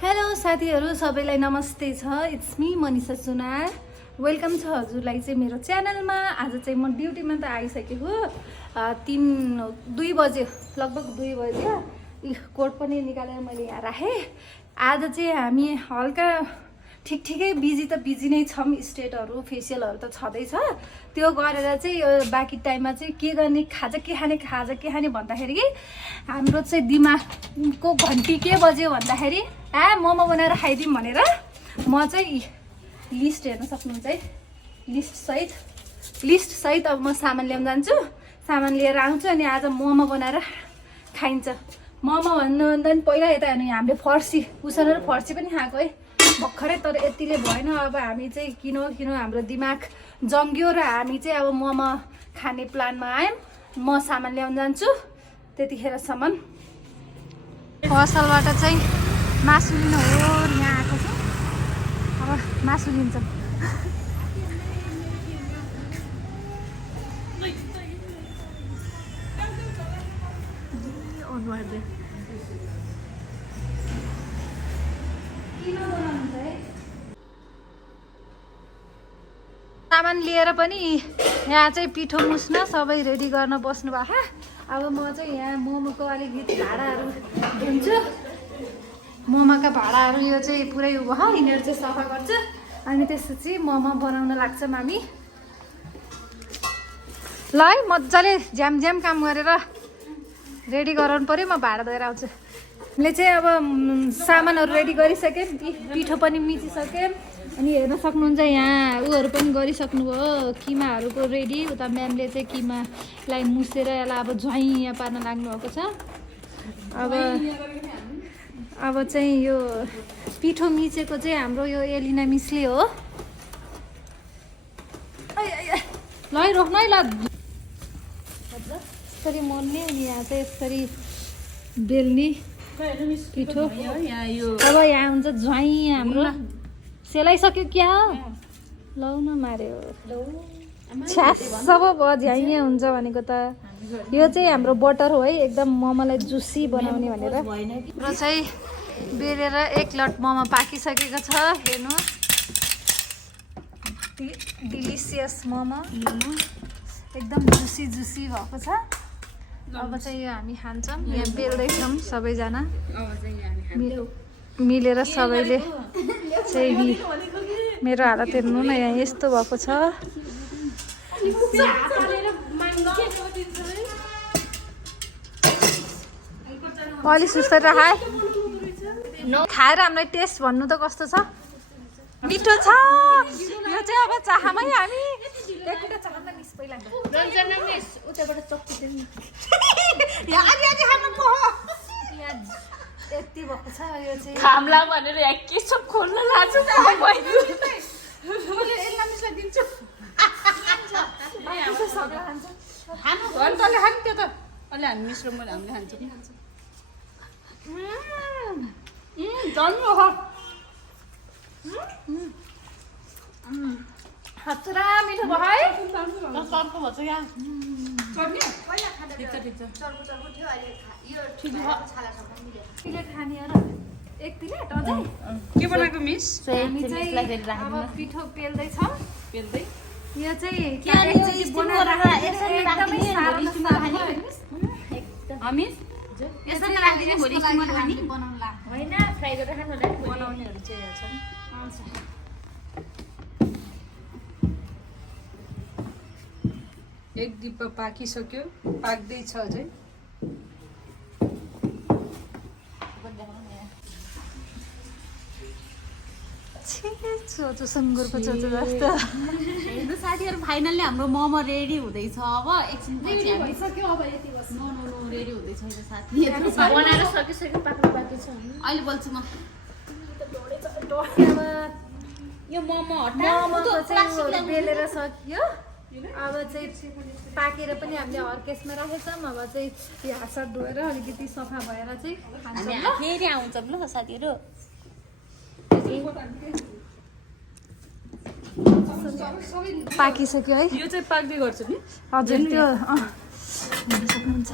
Hello साथीहरू सबैलाई नमस्ते छ। It's me Manisha Sunar. Welcome छ हजुरलाई चाहिँ मेरो च्यानलमा। आज चाहिँ म ड्युटीमा त आइसकेको 2 बजे लगभग 2 बजे कोट पनि निकालेर मैले यहाँ राखेँ। आज चाहिँ हामी हल्का ठिकै बिजी त बिजी नै छौँ। स्टेटहरू फेसियलहरू त छँदैछ। त्यो गरेर चाहिँ यो बाँकी टाइममा चाहिँ के गर्ने खाजा के खाने भन्दाखेरि हाम्रो चाहिँ दिमागको घन्टी के बज्यो भन्दाखेरि मोमो बनाएर खाइदिउँ भनेर म चाहिँ लिस्ट हेर्न सक्नुहुन्छ है। लिस्ट सहित अब म सामान ल्याउन जान्छु। सामान लिएर आउँछु अनि आज मोमो बनाएर खाइन्छ। मोमो भन्नुभन्दा पनि पहिला यता हेर्नु हामीले फर्सी उसालेर फर्सी पनि खाएको है भर्खरै। तर यतिले भएन। अब हामी चाहिँ किन हाम्रो दिमाग जङ्गियो र हामी चाहिँ अब मोमो खाने प्लानमा आयौँ। म सामान ल्याउन जान्छु। त्यतिखेरसम्म पसलबाट चाहिँ मासु लिनु हो यहाँ आएको छु। अब मासु लिन्छ। सामान लिएर पनि यहाँ चाहिँ पिठो मुस्न सबै रेडी गर्न बस्नु भएको। अब म चाहिँ यहाँ मोमोको अलिकति भाँडाहरू धुन्छु। मोमोका भाँडाहरू यो चाहिँ पुरै भयो। यिनीहरू चाहिँ सफा गर्छ अनि त्यसपछि मोमो बनाउन लाग्छ हामी। ल है मजाले ज्याम काम गरेर रेडी गराउनु पऱ्यो। म भाँडा धोएर आउँछु। मैले चाहिँ अब सामानहरू रेडी गरिसकेँ। पिठो पनि मिचिसकेँ। अनि हेर्न सक्नुहुन्छ यहाँ उहरू पनि गरिसक्नुभयो किमाहरूको रेडी। उता म्यामले चाहिँ किमालाई मुसेर यसलाई अब झ्वाइँ पार्न लाग्नुभएको छ। अब चाहिँ यो पिठो मिचेको चाहिँ हाम्रो यो एलिना मिसले हो। ल है रोक्नु है ल। यसरी मोल्ने अनि यहाँ चाहिँ यसरी बेल्ने पिठो। अब यहाँ हुन्छ झ्वाइँ हाम्रो सेलाइसक्यो क्या लौ न मार्यो छ्यास सब भयो। झ्याइँ हुन्छ भनेको त यो चाहिँ हाम्रो बटर हो है एकदम मोमोलाई जुसी बनाउने भनेर। र चाहिँ बेलेर एक लट मोमो पाकिसकेको छ। हेर्नु डिलिसियस मोमो एकदम जुसी भएको छ। अब चाहिँ यो हामी खान्छौँ। यहाँ बेल्दैछौँ सबैजना मिलेर सबैले चाहिँ। मेरो हालत हेर्नु न यहाँ यस्तो भएको छ। अलि सुस्तेर खाएर हामीलाई टेस्ट भन्नु त कस्तो छ। मिठो छ यो चाहिँ। अब चाहमै हामी यति भएको छ। यो चाहिँ खामला भनेर के सब खोल्न लाग्छु हचरा मिठो भयो है। के बनाएको मिस? हामी चाहिँ अब पिठो पेल्दैछौँ। यो चाहिँ एक डिब्बा पाकिसक्यो। पाक्दैछ अझै। चोचो सुँगुरको चोचो जस्तो। हेर्नु साथीहरू फाइनल्ली हाम्रो मोमो रेडी हुँदैछ। अब एकछिन रेडी हुँदैछ साथीहरू। बनाएर सकिसक्यो पाक्नु बाँकी छ। अहिले बोल्छु म। यो मोमो चाहिँ बेलेर सकियो। अब चाहिँ पाकेर पनि हामीले हर्केसमा राखेछौँ। अब चाहिँ यो हात सात धोएर अलिकति सफा भएर चाहिँ खान्छौँ। फेरि आउँछौँ ल साथीहरू। पाकिसक्यो है। यो चाहिँ पाक्दै गर्छु नि हजुर। त्यो हेर्न सक्नुहुन्छ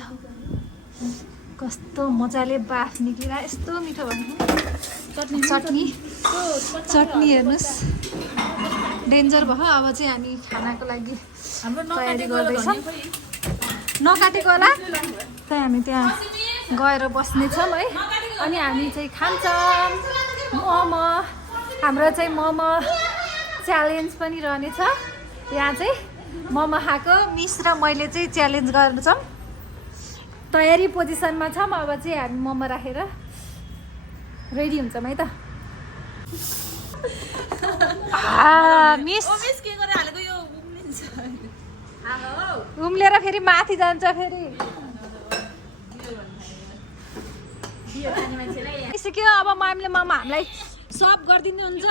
कस्तो मजाले बाफ निक्लिएर यस्तो मिठो भन्नु। चटनी हेर्नुहोस् डेन्जर भयो। अब चाहिँ हामी खानाको लागि तयारी गर्दैछौँ। नकाटेको होला चाहिँ हामी त्यहाँ गएर बस्नेछौँ है। अनि हामी चाहिँ खान्छौँ मोमो। हाम्रो चाहिँ मोमो च्यालेन्ज पनि रहनेछ। यहाँ चाहिँ मोमो खाएको मिस र मैले चाहिँ च्यालेन्ज गर्छौँ। तयारी पोजिसनमा छौँ। अब चाहिँ हामी मोमो राखेर रेडी हुन्छौँ है त। मिस उम्लेर फेरि माथि जान्छ। फेरि सिक्यो। अब म्यामले हामीलाई सब गरिदिनुहुन्छ।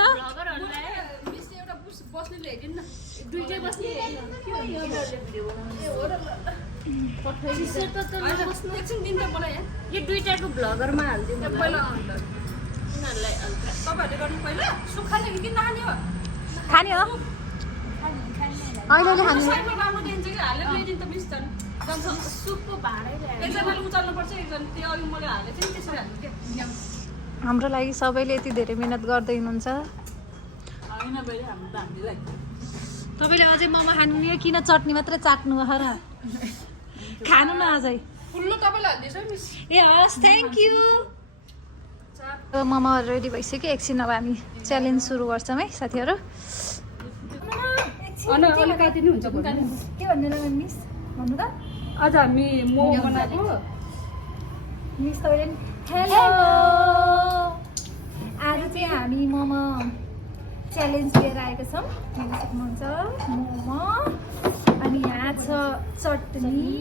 यो दुईटाको भ्लगरमा हालिदिनु खाने हो अहिले खाने। हाम्रो लागि सबैले यति धेरै मिहिनेत गर्दै हुनुहुन्छ। तपाईँले अझै मोमो खानु नि किन चटनी मात्रै चाट्नु र खानु न अझै। ए हस् थ्याङ्क यू। मोमो रेडी भइसक्यो। एकछिन अब हामी च्यालेन्ज सुरु गर्छौँ है साथीहरू। के भन्नु र मिस भन्नु त। आज हामी मोमो बनाएको। मिस तपाईँले हेलो। आज चाहिँ हामी मोमो च्यालेन्ज लिएर आएको छौँ। हेर्न सक्नुहुन्छ मोमो। अनि यहाँ छ चटनी।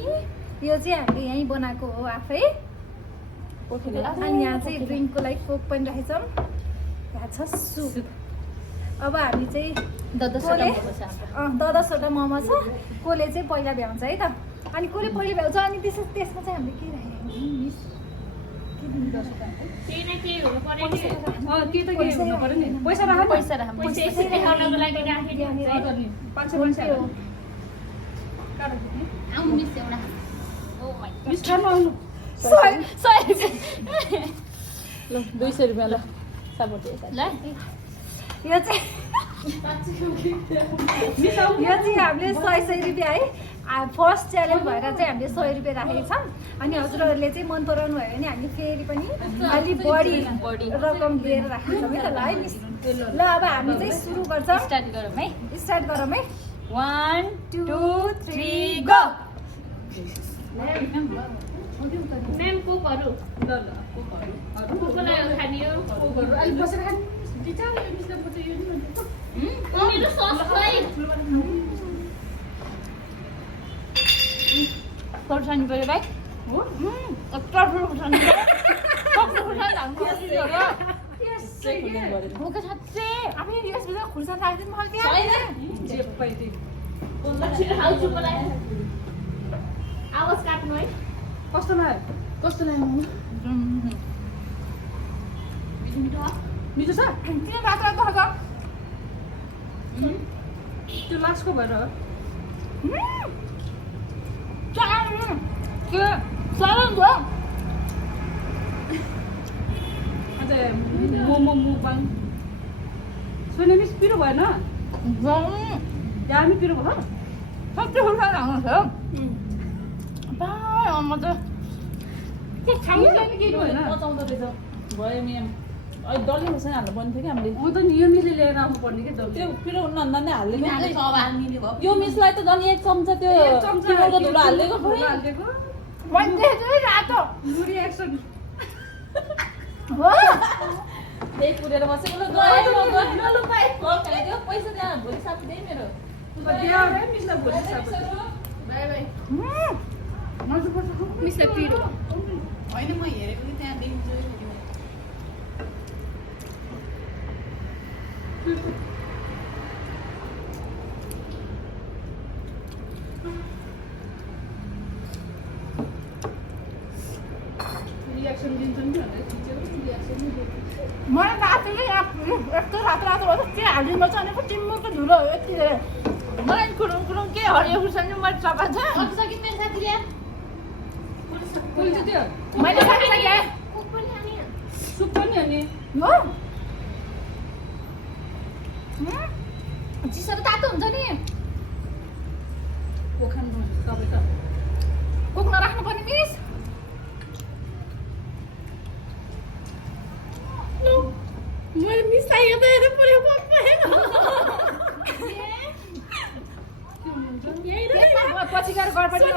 यो चाहिँ हामीले यहीँ बनाएको हो आफै। अनि यहाँ चाहिँ ड्रिङ्कको लागि कोक पनि राखेछौँ। यहाँ छ सुप। अब हामी चाहिँ 10-वटा मोमो छ। कसले चाहिँ पहिला भ्याउँछ है त। अनि कसले पहिला भ्याउँछ अनि त्यसमा चाहिँ हामीले के राखेको मिस यो चाहिँ हामीले 100 रुपियाँ है। फर्स्ट च्यालेन्ज भएर चाहिँ हामीले 100 रुपियाँ राखेको छौँ। अनि हजुरहरूले चाहिँ मन पराउनु भयो भने हामी फेरि पनि अलिक बढी रकम लिएर राखेको छौँ है त। ल है मिस। ल अब हामी चाहिँ सुरु गर्छौँ। स्टार्ट गरौँ है। 1 2 3 गो। म्याम कोकहरू मेरो सस खोइ खोर्सानी पऱ्यो भाइ। खुर्सानी आवाज काट्नु है। कस्तो लाग्यो मिठो छ। किन रातो खान्छ। त्यो लास्टको भएर अन्त मोमो मुबाङ सुने मिस पिरो भएन। हामी पिरो भयो। सबै खुर्सानी हाल्नुहुन्छ भयो म्याम अहिले डल्लै खोर्सानी हाल्नु पर्ने थियो कि हामीले। म त नि यो मिसले लिएर आउनु पर्ने कि त्यो पिरो नन्दाले हालिदिएको। यो मिसलाई त झन् 1 चम्चा त्यो पिरोको धुलो हालिदिएको खोइ। रातो रिएक्सन त्यही पुरेर बसेको ल गयो पैसा त्यहाँ भोलि साथी त्यही मेरो। मिसलाई भोलि मिसले पिरो होइन म हेरेको कि त्यहाँ देखिन्छ। रिएक्सन दिन्छन् नि मलाई रातोले यस्तो रातो भयो के हालिदिनु छ अनि टिम्बुको धुलो हो यति धेरै। मलाई खुरुङ के हरियो खुर्सानी मैले चपाएको छ। अघिसकि मेरो साथीले कुन चाहिँ त्यो मैले साथीलाई कोक पनि हाने सुप पनि अनि हो चिसो तातो हुन्छ नि पोखन तपाईँ त कोक नराख्नु पर्ने मिस मैले मिसाइ हेर्दा पुरै कोक परेन पछि गएर गडबडी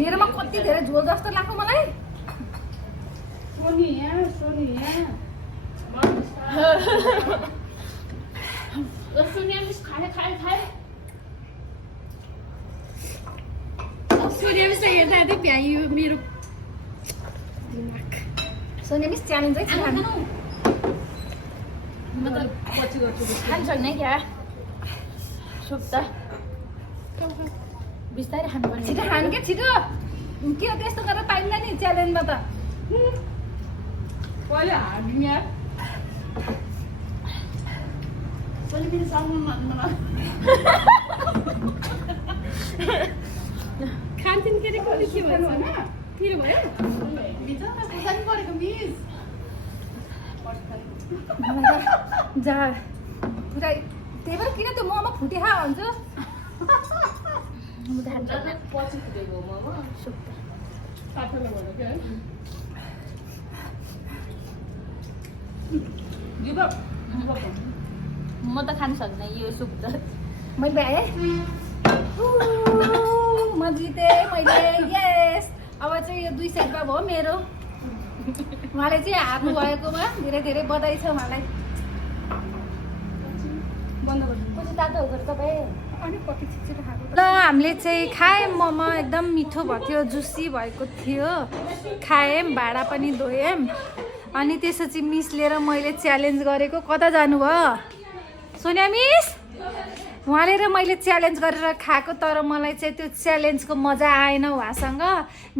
मेरोमा कति धेरै झोल जस्तो लाग्छ मलाई सोनिया मिस खाए सोनिया मिस हेर्दा हेर्दै भ्याइयो मेरो सोनिया मिस च्यालेन्ज है खानु म त पछि गर्छु खान्छ नि क्या सुप त बिस्तारै खानुपर्ने छिटो खानु क्या छिटो के हो त्यस्तो गरेर पाइँदैन नि च्यालेन्जमा त कहिले हार्दिङ यार मैले फेरि साउनु मलाई खान्छन् के अरे कहिले के भयो फिर भयो भित्र त बुझाउनु परेको मिस जा पुरै त्यही भएर किन त्यो मोमो फुटे हुन्छ पछि फुटेको मोमो साथीले भन्यो के गिभ अप म त खान सक्दिनँ यो सुप त मैले भ्याएँ म जितेँ मैले यस अब चाहिँ यो 2 सेटमा भयो मेरो उहाँले चाहिँ हार्नु भएकोमा धेरै धेरै बधाई छ उहाँलाई पछि तातो हो तपाईँ ल हामीले चाहिँ खायौँ मोमो एकदम मिठो भएको थियो जुसी भएको थियो खायौँ भाँडा पनि धोयौँ अनि त्यसपछि मिस लिएर मैले च्यालेन्ज गरेको कता जानुभयो सोनिया मिस उहाँले र मैले च्यालेन्ज गरेर खाएको तर मलाई चाहिँ त्यो च्यालेन्जको मजा आएन उहाँसँग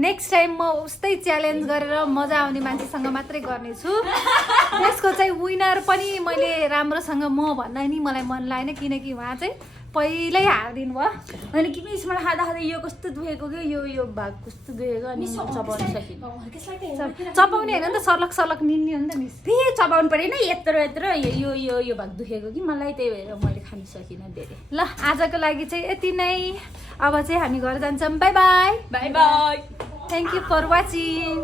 नेक्स्ट टाइम म उस्तै च्यालेन्ज गरेर मजा आउने मान्छेसँग मात्रै गर्नेछु त्यसको चाहिँ विनर पनि मैले राम्रोसँग म भन्दा नि मलाई मन लागेन किनकि उहाँ चाहिँ पहिल्यै हारिदिनु भयो अनि कि मिस मलाई खाँदा खाँदा यो कस्तो दुखेको कि यो भाग कस्तो दुखेको अनि म चबाउन सकिनँ चबाउने होइन नि त सर्लक सर्लक निन्ने हो नि त मिस फेरि चबाउनु परेन यत्रो यो भाग दुखेको कि मलाई त्यही भएर मैले खान सकिनँ धेरै ल आजको लागि चाहिँ यति नै अब चाहिँ हामी घर जान्छौँ bye bye bye bye thank you for watching